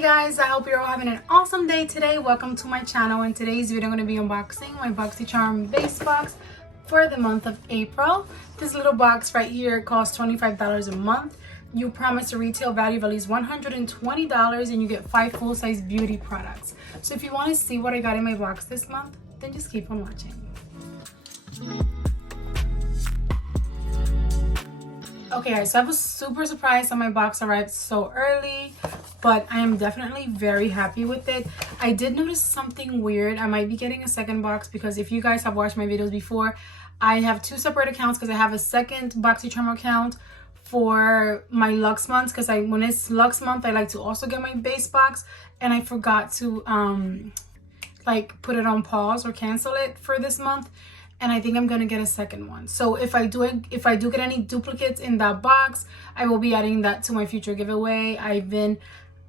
Hey guys, I hope you're all having an awesome day today. Welcome to my channel. In today's video, I'm going to be unboxing my Boxycharm base box for the month of April. This little box right here costs $25 a month. You promise a retail value of at least $120 and you get 5 full-size beauty products. So if you want to see what I got in my box this month, then just keep on watching. Okay guys, so I was super surprised that my box arrived so early, but I am definitely very happy with it. I did notice something weird. I might be getting a second box because if you guys have watched my videos before, I have 2 separate accounts because I have a second Boxycharm account for my Luxe months, because when it's Luxe month, I like to also get my base box, and I forgot to like put it on pause or cancel it for this month. And I think I'm gonna get a second one. So if I do get any duplicates in that box, I will be adding that to my future giveaway. I've been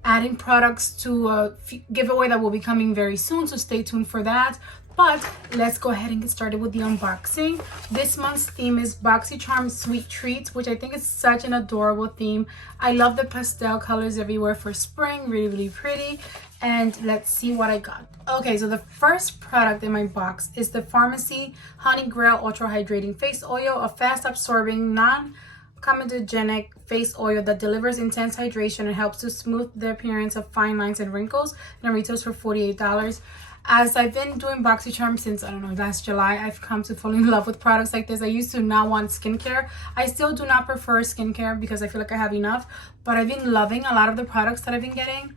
adding products to a giveaway that will be coming very soon, so stay tuned for that. But let's go ahead and get started with the unboxing. This month's theme is Boxycharm Sweet Treats, which I think is such an adorable theme. I love the pastel colors everywhere for spring, really pretty. And let's see what I got. Okay, so the first product in my box is the Pharmacy Honey Grail Ultra Hydrating Face Oil, a fast absorbing, non-comedogenic face oil that delivers intense hydration and helps to smooth the appearance of fine lines and wrinkles, and it retails for $48. As I've been doing Boxycharm since, I don't know, last July, I've come to fall in love with products like this. I used to not want skincare. I still do not prefer skincare because I feel like I have enough, but I've been loving a lot of the products that I've been getting.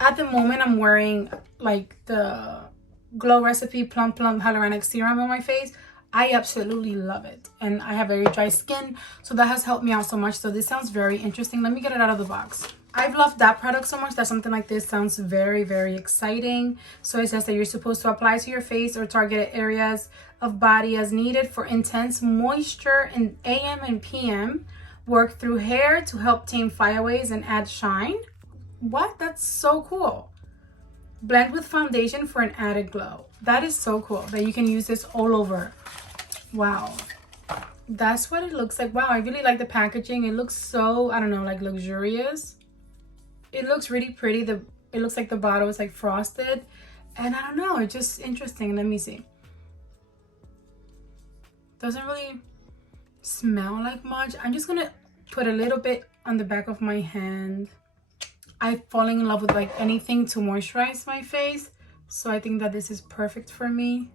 At the moment, I'm wearing like the Glow Recipe Plum Hyaluronic Serum on my face. I absolutely love it. And I have very dry skin, so that has helped me out so much. So this sounds very interesting. Let me get it out of the box. I've loved that product so much that something like this sounds very exciting. So it says that you're supposed to apply to your face or targeted areas of body as needed for intense moisture in AM and PM. Work through hair to help tame flyaways and add shine. What? That's so cool. Blend with foundation for an added glow. That is so cool that you can use this all over. Wow. That's what it looks like. Wow, I really like the packaging. It looks so, I don't know, like luxurious. It looks really pretty. It looks like the bottle is like frosted. And I don't know, it's just interesting. Let me see. Doesn't really smell like much. I'm just gonna put a little bit on the back of my hand. I'm falling in love with like anything to moisturize my face, so I think that this is perfect for me.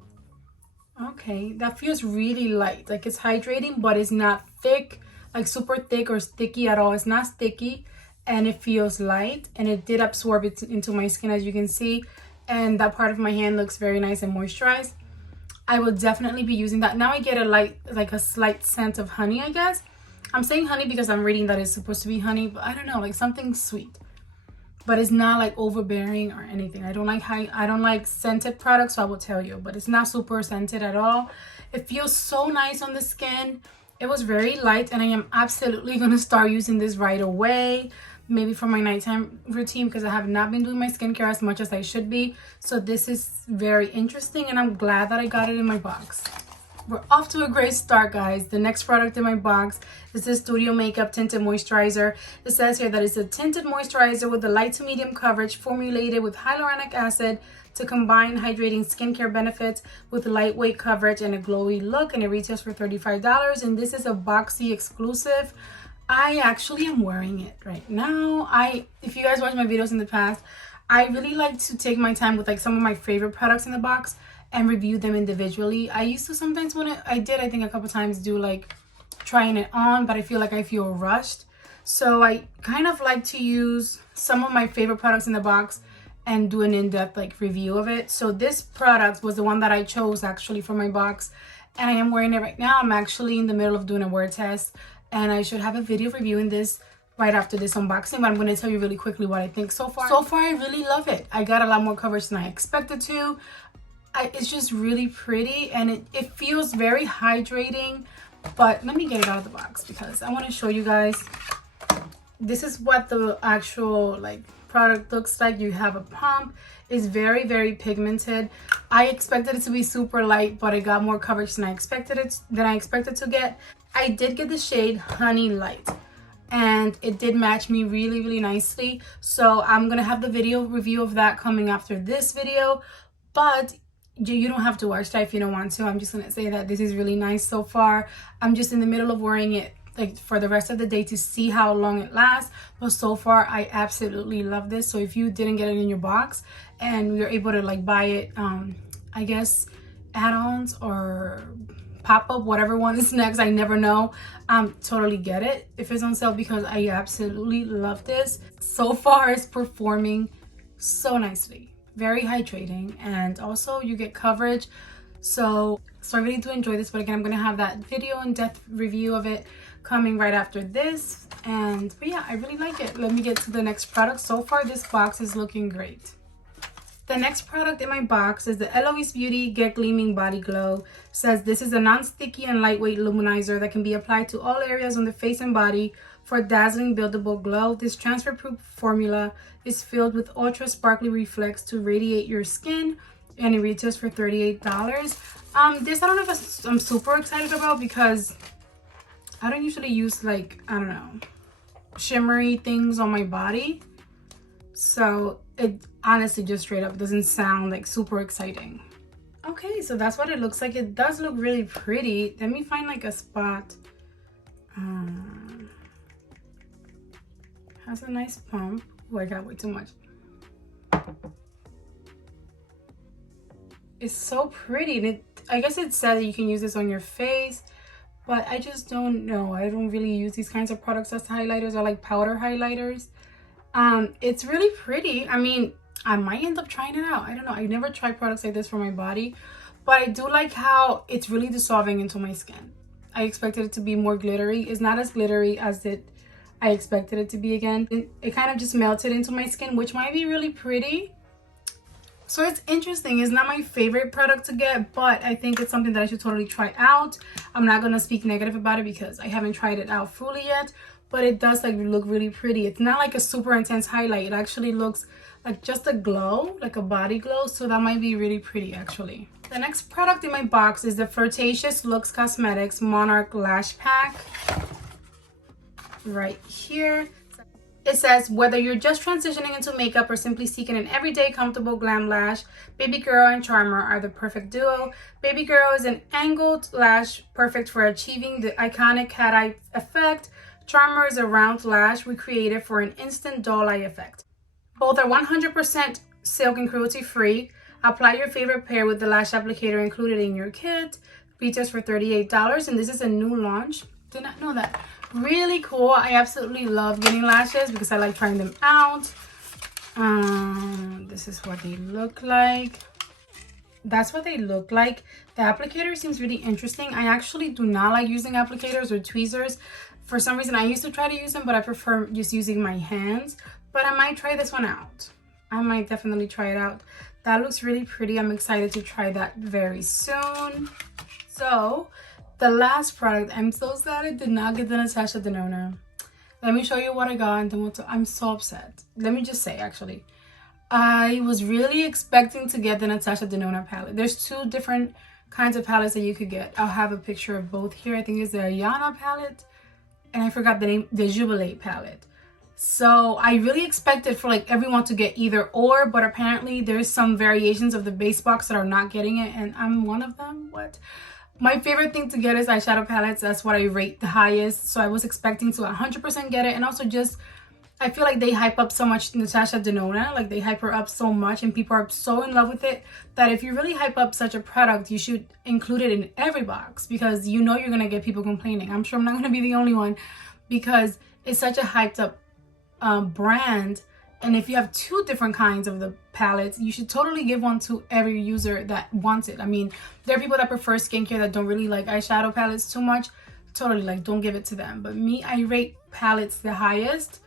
Okay, that feels really light. Like it's hydrating, but it's not thick, like super thick or sticky at all. It's not sticky, and it feels light, and it did absorb it into my skin, as you can see, and that part of my hand looks very nice and moisturized. I will definitely be using that. Now I get a slight scent of honey, I guess. I'm saying honey because I'm reading that it's supposed to be honey, but I don't know, like something sweet. But it's not like overbearing or anything. I don't like scented products, so I will tell you, but it's not super scented at all. It feels so nice on the skin. It was very light, and I am absolutely gonna start using this right away, maybe for my nighttime routine, because I have not been doing my skincare as much as I should be. So this is very interesting, and I'm glad that I got it in my box. We're off to a great start, guys. The next product in my box is this Studio Makeup Tinted Moisturizer. It says here that it's a tinted moisturizer with a light to medium coverage formulated with hyaluronic acid to combine hydrating skincare benefits with lightweight coverage and a glowy look, and it retails for $35. And this is a Boxy exclusive. I actually am wearing it right now. If you guys watch my videos in the past, I really like to take my time with like some of my favorite products in the box and review them individually. I used to sometimes I think a couple times do like trying it on, but I feel like I feel rushed. So I kind of like to use some of my favorite products in the box and do an in-depth like review of it. So this product was the one that I chose actually for my box, and I am wearing it right now. I'm actually in the middle of doing a wear test, and I should have a video reviewing this right after this unboxing, but I'm going to tell you really quickly what I think so far. So far, I really love it. I got a lot more coverage than I expected to. It's just really pretty, and it feels very hydrating. But let me get it out of the box because I want to show you guys. This is what the actual like product looks like. You have a pump. It's very pigmented. I expected it to be super light, but it got more coverage than I expected to get. I did get the shade Honey Light, and it did match me really, really nicely. So I'm gonna have the video review of that coming after this video, but you don't have to watch that if you don't want to. I'm just gonna say that this is really nice so far. I'm just in the middle of wearing it like for the rest of the day to see how long it lasts, but so far I absolutely love this. So if you didn't get it in your box and you're able to like buy it, I guess add-ons or pop-up, whatever one is next, I never know, totally get it if it's on sale, because I absolutely love this. So far it's performing so nicely, very hydrating, and also you get coverage. So I really do enjoy this. But again, I'm gonna have that video in-depth review of it coming right after this. But yeah, I really like it. Let me get to the next product. So far this box is looking great. The next product in my box is the Eloise Beauty Get Gleaming Body Glow. It says this is a non-sticky and lightweight luminizer that can be applied to all areas on the face and body for a dazzling buildable glow. This transfer-proof formula is filled with ultra sparkly reflex to radiate your skin, and it retails for $38. This I don't know if I'm super excited about, because I don't usually use like, I don't know, shimmery things on my body. So it honestly just straight up doesn't sound like super exciting. Okay, so that's what it looks like. It does look really pretty. Let me find like a spot. Has a nice pump. Oh, I got way too much. It's so pretty, and I guess it said that you can use this on your face, but I just don't know. I don't really use these kinds of products as highlighters or like powder highlighters. It's really pretty. I mean, I might end up trying it out. I don't know. I never tried products like this for my body, but I do like how it's really dissolving into my skin. I expected it to be more glittery. It's not as glittery as I expected it to be. Again, it kind of just melted into my skin, which might be really pretty. So it's interesting. It's not my favorite product to get, but I think it's something that I should totally try out. I'm not going to speak negative about it because I haven't tried it out fully yet, but it does like look really pretty. It's not like a super intense highlight. It actually looks like just a glow, like a body glow. So that might be really pretty actually. The next product in my box is the Flirtatious Looks Cosmetics Monarch Lash Pack. Right here. It says, whether you're just transitioning into makeup or simply seeking an everyday comfortable glam lash, Baby Girl and Charmer are the perfect duo. Baby Girl is an angled lash perfect for achieving the iconic cat eye effect. Charmer is a round lash recreated for an instant doll eye effect. Both are 100% silk and cruelty free. Apply your favorite pair with the lash applicator included in your kit. Retails for $38, and this is a new launch. Did not know that. Really cool. I absolutely love getting lashes because I like trying them out. This is what they look like. That's what they look like. The applicator seems really interesting. I actually do not like using applicators or tweezers. For some reason, I used to try to use them, but I prefer just using my hands. But I might try this one out. I might definitely try it out. That looks really pretty. I'm excited to try that very soon. So the last product, I'm so sad I did not get the Natasha Denona. Let me show you what I got, and then I'm so upset. Let me just say, actually, I was really expecting to get the Natasha Denona palette. There's two different kinds of palettes that you could get. I'll have a picture of both here. I think it's the Ayana palette, and I forgot the name, the Jubilate palette. So I really expected for like everyone to get either or, but apparently there's some variations of the base box that are not getting it, and I'm one of them. What? My favorite thing to get is eyeshadow palettes. That's what I rate the highest. So I was expecting to 100% get it. And also just, I feel like they hype up so much Natasha Denona. Like they hype her up so much and people are so in love with it that if you really hype up such a product, you should include it in every box, because you know you're going to get people complaining. I'm sure I'm not going to be the only one, because it's such a hyped up brand. And if you have two different kinds of the palettes, you should totally give one to every user that wants it. I mean, there are people that prefer skincare that don't really like eyeshadow palettes too much. Totally, like, don't give it to them. But me, I rate palettes the highest,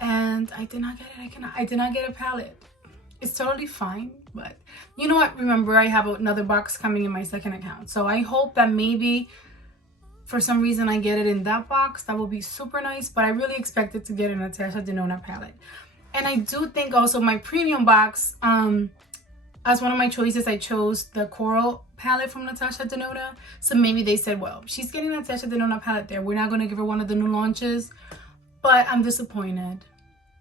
and I did not get it. I did not get a palette. It's totally fine, but you know what? Remember, I have another box coming in my second account. So I hope that maybe for some reason I get it in that box. That will be super nice, but I really expected to get a Natasha Denona palette. And I do think also my premium box, as one of my choices, I chose the Coral palette from Natasha Denona. So maybe they said, well, she's getting Natasha Denona palette there, we're not going to give her one of the new launches. but I'm disappointed.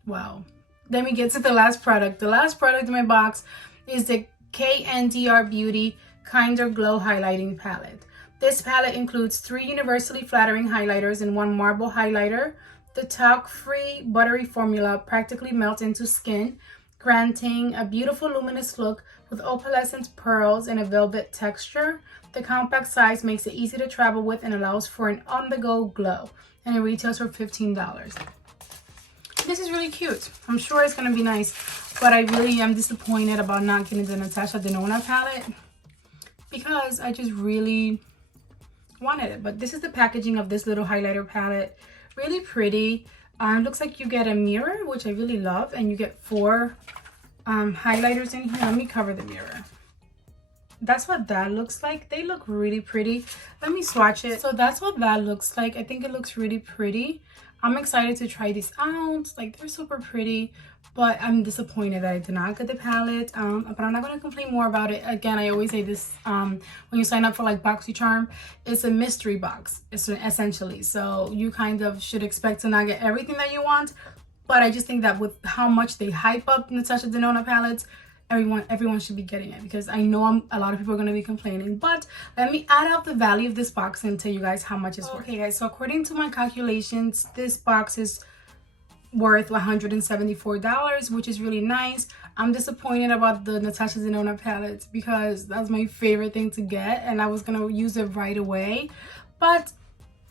Wow. Let me get to the last product. The last product in my box is the KNDR Beauty Kinder Glow Highlighting Palette. This palette includes 3 universally flattering highlighters and 1 marble highlighter. The talc-free buttery formula practically melts into skin, granting a beautiful luminous look with opalescent pearls and a velvet texture. The compact size makes it easy to travel with and allows for an on-the-go glow, and it retails for $15. This is really cute. I'm sure it's going to be nice, but I really am disappointed about not getting the Natasha Denona palette because I just really wanted it. But this is the packaging of this little highlighter palette. Really pretty. Looks like you get a mirror, which I really love, and you get 4 highlighters in here. Let me cover the mirror. That's what that looks like. They look really pretty. Let me swatch it. So that's what that looks like. I think it looks really pretty. I'm excited to try these out. Like, they're super pretty, but I'm disappointed that I did not get the palette. But I'm not going to complain more about it. Again, I always say this, when you sign up for like Boxycharm, it's a mystery box, essentially. So you kind of should expect to not get everything that you want. But I just think that with how much they hype up Natasha Denona palettes, everyone should be getting it, because I know a lot of people are going to be complaining. But let me add up the value of this box and tell you guys how much it's worth. Okay guys, so according to my calculations, this box is worth $174, which is really nice. I'm disappointed about the Natasha Denona palettes because that's my favorite thing to get and I was going to use it right away, but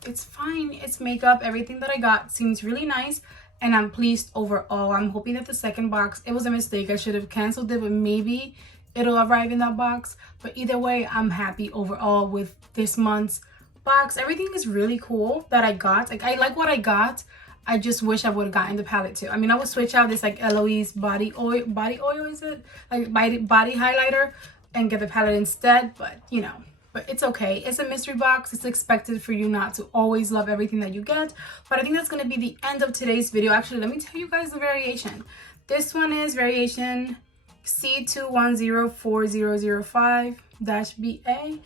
it's fine. It's makeup. Everything that I got seems really nice. And I'm pleased overall. I'm hoping that the second box, it was a mistake. I should have canceled it, but maybe it'll arrive in that box. But either way, I'm happy overall with this month's box. Everything is really cool that I got. Like, I like what I got. I just wish I would have gotten the palette too. I mean, I would switch out this like Eloise body oil, is it? Like body highlighter and get the palette instead, but you know. But it's okay. It's a mystery box. It's expected for you not to always love everything that you get. But I think that's going to be the end of today's video. Actually, let me tell you guys the variation. This one is variation C210405-BA.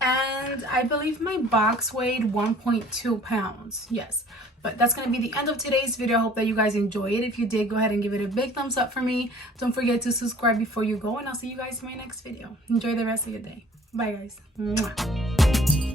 And I believe my box weighed 1.2 pounds. Yes. But that's going to be the end of today's video. I hope that you guys enjoy it. If you did, go ahead and give it a big thumbs up for me. Don't forget to subscribe before you go. And I'll see you guys in my next video. Enjoy the rest of your day. Bye guys. Mwah.